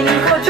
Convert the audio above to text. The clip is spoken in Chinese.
萤火